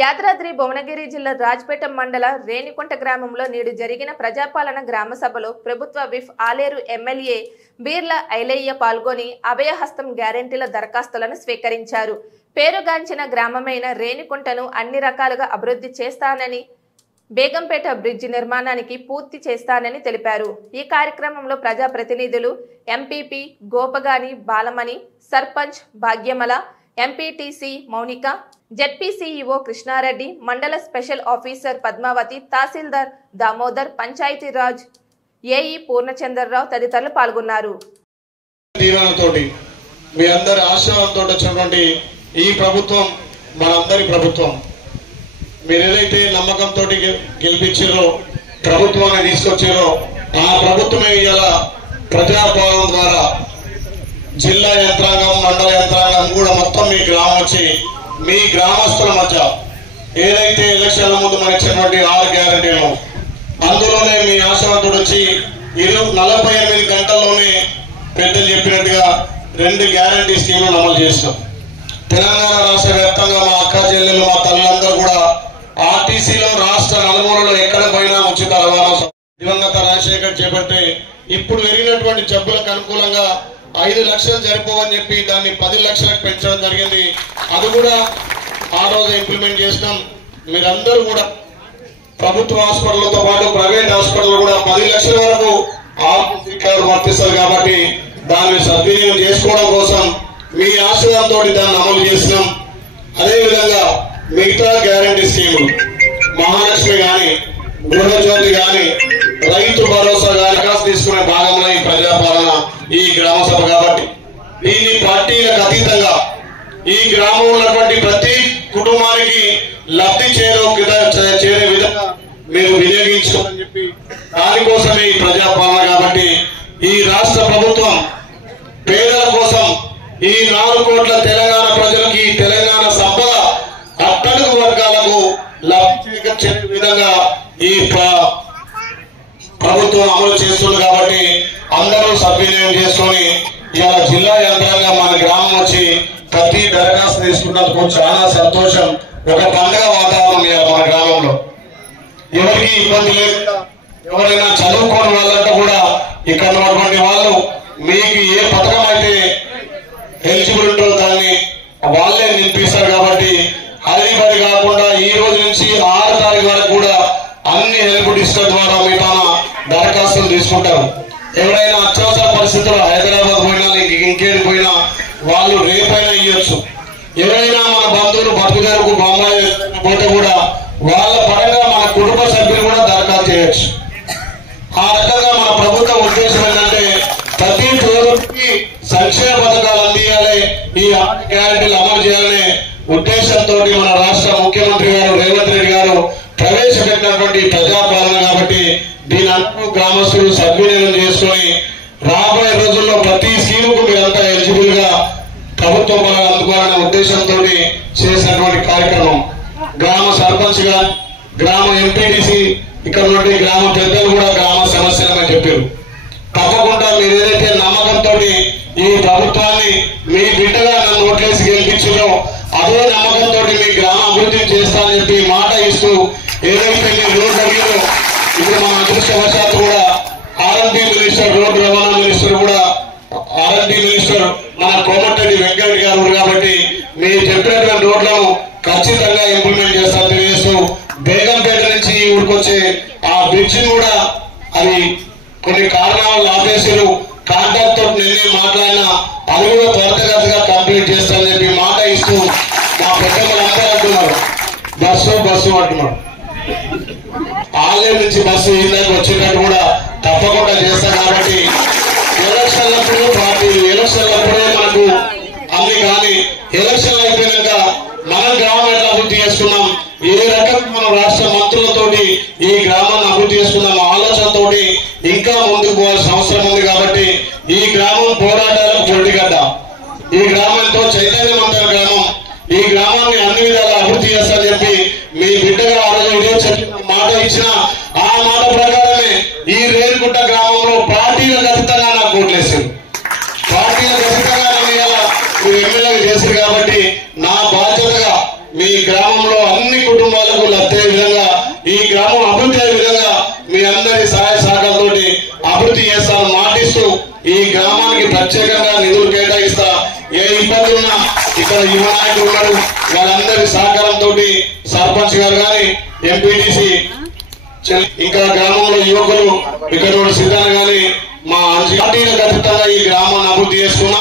యాదాద్రి భువనగిరి జిల్లా రాజ్పేట మండల రేణికుంట గ్రామంలో నేడు జరిగిన ప్రజాపాలన గ్రామ సభలో ప్రభుత్వ విప్ ఆలేరు ఎమ్మెల్యే బీర్ల ఐలయ్య పాల్గొని అభయహస్తం గ్యారెంటీల దరఖాస్తులను స్వీకరించారు. పేరుగాంచిన గ్రామమైన రేణికుంటను అన్ని రకాలుగా అభివృద్ధి చేస్తానని, బేగంపేట బ్రిడ్జి నిర్మాణానికి పూర్తి చేస్తానని తెలిపారు. ఈ కార్యక్రమంలో ప్రజాప్రతినిధులు MPP Gopagani Balamani, sarpanch Bhagyamala, MPTC Mounika, ZP CEO Krishnareddy, మండల స్పెషల్ ఆఫీసర్ పద్మావతి, తహసీల్దార్ దామోదర్, పంచాయతీరాజ్ ఏఈ పూర్ణచంద్రరావు తదితరులు పాల్గొన్నారు. మీ అందరి ఆశీర్వాదంతో వచ్చినటువంటి ఈ ప్రభుత్వం మనందరి ప్రభుత్వం. మీరు ఏదైతే నమ్మకంతో గెలిపించారో, ప్రభుత్వాన్ని తీసుకొచ్చారో, ఆ ప్రభుత్వమే ఇలా ప్రజాపాలన ద్వారా జిల్లా యంత్రాంగం, మండల యంత్రాంగం కూడా మొత్తం మీ గ్రామం వచ్చి మీ గ్రామస్తుల మధ్య ఏదైతే ఎలక్షన్ల ముందు మనం ఇచ్చినటువంటి 6 గ్యారెంటీలు, అందులోనే మీ ఆశీర్వాదంతో వచ్చి 48 గంటల్లోనే పెద్దలు చెప్పినట్టుగా 2 గ్యారెంటీ స్కీములను అమలు చేస్తాం. తెలంగాణ రాష్ట్ర వ్యాప్తంగా మా అక్క చెల్లెలు, మా తల్లులందరూ కూడా ఆర్టీసీలో రాష్ట్ర నలుమూలలో ఎక్కడ పోయినా ఉచిత రవాణా. దివంగత రాజశేఖర్ చేపట్టే ఇప్పుడు పెరిగినటువంటి జబ్బులకు అనుకూలంగా 5 లక్షలు జరిపోవని చెప్పి దాన్ని 10 లక్షలకు పెంచడం జరిగింది. అది కూడా ఆ రోజు ఇంప్లిమెంట్ చేసినాం. మీరందరూ కూడా ప్రభుత్వ హాస్పిటల్తో పాటు ప్రైవేట్ హాస్పిటల్ కూడా 10 లక్షల వరకు ఆరోగ్య వర్తిస్తారు. కాబట్టి దాన్ని సద్వినియోగం చేసుకోవడం కోసం మీ ఆశీర్వాదంతో దాన్ని అమలు చేసినాం. అదేవిధంగా మిగతా గ్యారంటీ స్కీములు, మహాలక్ష్మి గాని, గృహజ్యోతి గాని, రైతు భరోసా గాని తీసుకునే భాగంలో ఈ ప్రజాపాలన, ఈ గ్రామ సభ. కాబట్టి దీన్ని పార్టీలకు అతీతంగా ఈ గ్రామంలో ఉన్నటువంటి ప్రతి కుటుంబానికి లబ్ధి చేరే విధంగా మీరు వినియోగించుకోవాలని చెప్పి దానికోసమే ఈ ప్రజాపాలన. కాబట్టి ఈ రాష్ట్ర ప్రభుత్వం పేదల కోసం ఈ 4 కోట్ల తెలంగాణ ప్రజలకి తెలంగాణ సంపద అట్టడుగు వర్గాలకు లబ్ధి చేకూర్చే విధంగా ఈ ప్రభుత్వం అమలు చేస్తుంది. కాబట్టి అందరూ సద్వినియోగం చేసుకొని ఇవాళ జిల్లా యంత్రాంగం మన గ్రామం వచ్చి ప్రతి దరఖాస్తు తీసుకున్నందుకు చాలా సంతోషం. ఒక పండుగ వాతావరణం మన గ్రామంలో. ఎవరికి ఇబ్బంది లేకుండా, ఎవరైనా చదువుకోని వాళ్ళంటే కూడా ఇక్కడ ఉన్నటువంటి వాళ్ళు మీకు ఏ పథకం అయితే ఎలిజిబుల్ ఉంటుందో దాన్ని వాళ్ళే నింపిస్తారు. కాబట్టి హరిబడి కాకుండా ఈ రోజు నుంచి 6 తారీఖు వరకు కూడా అన్ని హెల్ప్ డిస్కౌంట్ ద్వారా మీరు దరఖాస్తులు తీసుకుంటారు. ఎవరైనా అత్యవసర పరిస్థితుల్లో హైదరాబాద్ పోయినా, ఇంకేది పోయినా వాళ్ళు రేపైనా ఇవ్వచ్చు. ఎవరైనా మన బంధువులు బతుకుదారుకు బొంబాయి పోతే కూడా వాళ్ళ పరంగా మన కుటుంబ సభ్యులు కూడా దరఖాస్తు చేయొచ్చు. ఆ రకంగా మన ప్రభుత్వ ఉద్దేశం ఏంటంటే ప్రతి పేదకి సంక్షేమ పథకాలు అందియాలి, ఈ 6 గ్యారెంటీలు అమలు చేయాలనే ఉద్దేశంతో మన రాష్ట్ర ముఖ్యమంత్రి గారు రేవంత్ రెడ్డి గారు ప్రవేశపెట్టినటువంటి ప్రజాపాలన. కాబట్టి దీని అందరూ గ్రామస్తులు సద్వినియోగం చేసుకొని రాబోయే రోజుల్లో ప్రతి స్కీముకు మీరంతా ఎలిజిబుల్ గా ప్రభుత్వం అందుకోవాలనే ఉద్దేశంతో చేసినటువంటి కార్యక్రమం. గ్రామ సర్పంచ్ గా, గ్రామ ఎంపీటీసీ, ఇక్కడ నుండి గ్రామ పెద్దలు కూడా గ్రామ సమస్యలని చెప్పారు. తప్పకుండా మీరు ఏదైతే నమ్మకంతో ఈ ప్రభుత్వాన్ని మీ బిడ్డగా నన్ను ఓట్లేసి గెలిపించారో అదే నమ్మకంతో మీ గ్రామ అభివృద్ధి చేస్తానని చెప్పి మాట ఇస్తూ ఏదైతే మీరు రోడ్డు అడిగారో, ఇప్పుడు మన అదృష్టవశాత్తు కూడా ఆర్ఎండ్బి మినిస్టర్, రోడ్డు రవాణా మినిస్టర్ కూడా ఆర్ఎండ్బి మినిస్టర్ మన కోమటిరెడ్డి వెంకటరెడ్డి గారు. కాబట్టి మీరు చెప్పినటువంటి రోడ్లను ఖచ్చితంగా ఇంప్లిమెంట్ చేస్తారని తెలియజేస్తూ బేగంపేట నుంచి ఈ ఊరికొచ్చే ఆ బ్రిడ్జ్ కూడా అది కొన్ని కారణాలు ఆపేసారు. కాంట్రాక్ట్ తోటి నిన్నే మాట్లాడినా అది కూడా త్వరితగతిగా కంప్లీట్ చేస్తారని చెప్పి మాట ఇస్తూ మా పెద్దలంతా అంటున్నారు బస్సు అంటున్నారు. ఆన్లైన్ నుంచి బస్సు ఇందాక వచ్చేటట్టు కూడా తప్పకుండా చేస్తాం. కాబట్టి ఎలక్షన్లప్పుడు పార్టీలు, ఎలక్షన్లప్పుడే మనకు అన్ని, కానీ ఎలక్షన్లు అయిపోయినాక మనం గ్రామం ఎట్లా అభివృద్ధి చేసుకున్నాం, ఏ రకంగా మనం రాష్ట్ర మంత్రులతోటి ఈ గ్రామాన్ని అభివృద్ధి చేసుకున్నాం ఆలోచనతో ఇంకా ముందుకు పోవాల్సిన అవసరం ఉంది. కాబట్టి ఈ గ్రామం పోరాటాలకు పొడిగడ్డ, ఈ గ్రామంతో చైతన్యవంతమైన గ్రామం, ఈ గ్రామాన్ని అన్ని విధాలా అభివృద్ధి చేస్తారని చెప్పి మీ బిడ్డగా ఆ రోజు ఇదే చెప్పిన మాట ఇచ్చిన ఆ మాట ప్రకారమే ఈ రేణికుంట గ్రామంలో పార్టీలకు అతీతంగా నాకు ఓట్లేసారు. పార్టీలకు అతీతంగా మీరు ఎమ్మెల్యేలు చేశారు. కాబట్టి నా బాధ్యతగా మీ గ్రామంలో అన్ని ప్రజలకు లబ్ధే విధంగా ఈ గ్రామం అభివృద్ధి అయ్యే విధంగా మీ అందరి సహాయ సహకారంతో అభివృద్ధి చేస్తాను మాటిస్తూ ఈ గ్రామానికి ప్రత్యేకంగా నిధులు కేటాయిస్తా. ఏ ఇబ్బంది ఉన్నా ఇక్కడ యువ నాయకులు ఉన్నారు, వాళ్ళందరి సహకారంతో సర్పంచ్ గారు కానీ ఎంపీటీసీ ఇంకా గ్రామంలో యువకులు ఇక్కడ సిద్ధాన్ని కానీ మా పార్టీలకు ఖచ్చితంగా ఈ గ్రామాన్ని అభివృద్ధి చేసుకున్నాం.